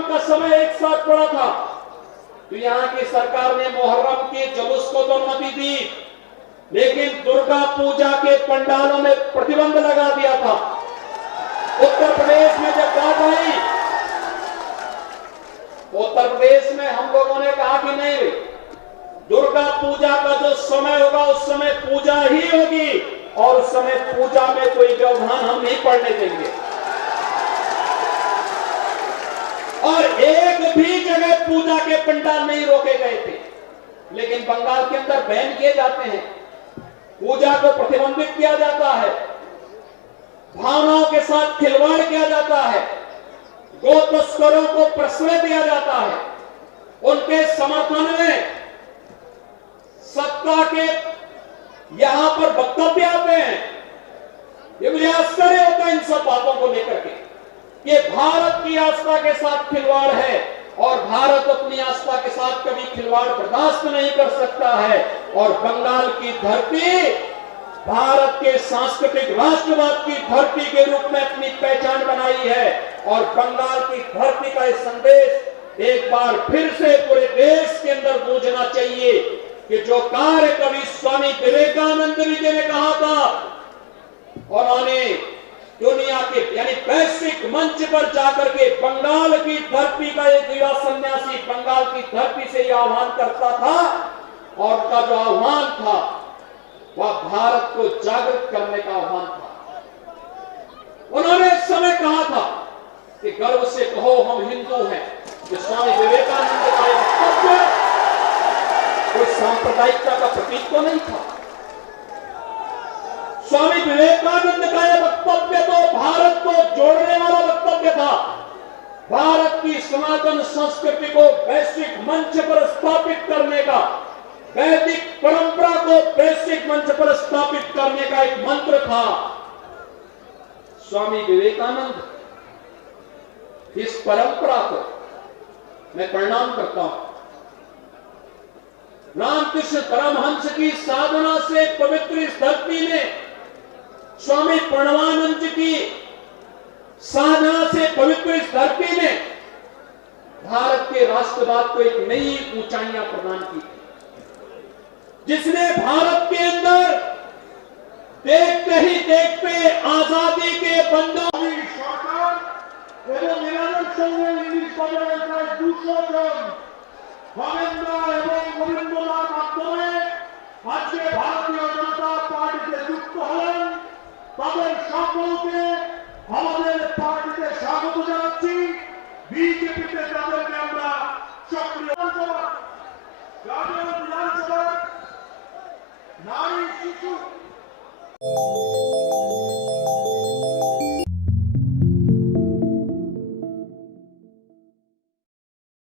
मुहर्रम का समय एक साथ पड़ा था, तो यहाँ की सरकार ने मुहर्रम के जुलूस को तो अनुमति दी, लेकिन दुर्गा पूजा के पंडालों में प्रतिबंध लगा दिया था। उत्तर प्रदेश में जब बात आई, उत्तर प्रदेश में हम लोगों ने कहा कि नहीं, दुर्गा पूजा का जो समय होगा उस समय पूजा ही होगी और उस समय पूजा में कोई व्यवधान हम नहीं पड़ने देंगे। और एक भी जगह पूजा के पंडाल नहीं रोके गए थे, लेकिन बंगाल के अंदर बैन किए जाते हैं, पूजा को प्रतिबंधित किया जाता है, भावनाओं के साथ खिलवाड़ किया जाता है, गो तस्करों को प्रश्रय दिया जाता है, उनके समर्थन में सत्ता के यहां पर वक्तव्य आते हैं। ये मुझे आश्चर्य होता है इन सब बातों को लेकर के, ये भारत की आस्था के साथ खिलवाड़ है और भारत अपनी आस्था के साथ कभी खिलवाड़ बर्दाश्त नहीं कर सकता है। और बंगाल की धरती भारत के सांस्कृतिक राष्ट्रवाद की धरती के रूप में अपनी पहचान बनाई है और बंगाल की धरती का यह संदेश एक बार फिर से पूरे देश के अंदर गूंजना चाहिए कि जो कार्य कभी स्वामी विवेकानंद जी ने कहा था, उन्होंने दुनिया के यानी वैश्विक मंच पर जाकर के बंगाल की धरती का एक युवा सन्यासी बंगाल की धरती से यह आह्वान करता था और उनका जो आह्वान था वह भारत को जागृत करने का आह्वान था। उन्होंने इस समय कहा था कि गर्व से कहो हम हिंदू हैं। कि स्वामी विवेकानंद का एक वक्तव्य कोई सांप्रदायिकता का प्रतीक तो नहीं था। स्वामी विवेकानंद का यह वक्तव्य तो भारत को जोड़ने वाला वक्तव्य था। भारत की सनातन संस्कृति को वैश्विक मंच पर स्थापित करने का, वैदिक परंपरा को वैश्विक मंच पर स्थापित करने का एक मंत्र था। स्वामी विवेकानंद इस परंपरा को मैं प्रणाम करता हूं। रामकृष्ण परमहंस की साधना से पवित्र इस धरती में, स्वामी प्रणवानंद की साधना से पवित्र इस धरती में भारत के राष्ट्रवाद को एक नई ऊंचाइयां प्रदान की, जिसने भारत के अंदर देखते ही देखते आजादी के बंधन এবং এনাদের সঙ্গে ইংলিশ বাজারের প্রায় 200 জন ধর্মেন্দ্র এবং গোবিন্দলার মাধ্যমে আজকে ভারতীয় জনতা পার্টিতে যুক্ত হলেন। তাদের সকলকে আমাদের